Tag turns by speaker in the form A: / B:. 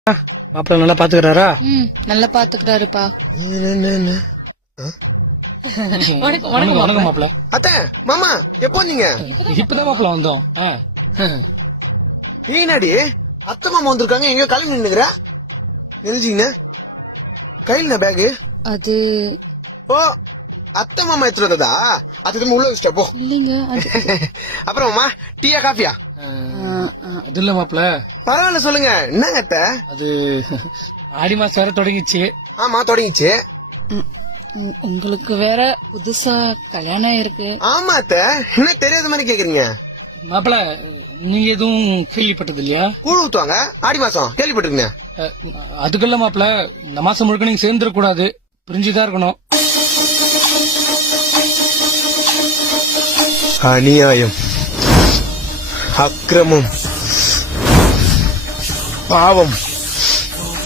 A: மாப்பிள்ள நல்லா பாத்துக்கிறாரா?
B: நல்லா பாத்துக்கிறாருப்பா.
A: வணக்கம் மாப்பிள்ள.
C: அத்தை மாமா எப்போ நீங்க?
A: இப்பதான் மாப்பிள்ள வந்தோம்.
C: ஏனாடி அத்தை மாமா வந்திருக்காங்க, எங்க கிளம்பி நின்னுக்கிற? நினைச்சீங்க கையில பேகு?
B: அது
C: ஓ அத்தை மாமா எடுத்துட்டு வந்ததா? அது உள்ள வச்சுட்ட போ.
B: இல்லைங்க.
C: அப்புறமா டீயா காஃபியா?
A: அது இல்ல மாப்பிள்ள.
C: பரவாயில்ல சொல்லுங்க, என்னங்க அத்தை?
A: அது ஆடி மாசம் வேற தொடங்கிச்சு.
C: ஆமா தொடங்கிச்சு.
B: உங்களுக்கு வேற புதுசா கல்யாணம் இருக்கு.
C: ஆமா அத்தை, என்ன தெரியாத மாதிரி கேக்குறீங்க?
A: மாப்பிள்ள நீங்க எதுவும் கேள்விப்பட்டது இல்லையா?
C: கூழ் ஊத்துவாங்க ஆடி மாசம், கேள்விப்பட்டிருக்கீங்க?
A: அதுக்குள்ள மாப்பிள்ள இந்த மாசம் முழுக்க நீங்க சேர்ந்துட கூடாது, பிரிஞ்சுதான் இருக்கணும்.
C: அநியாயம், அக்கிரமம், பாவம்,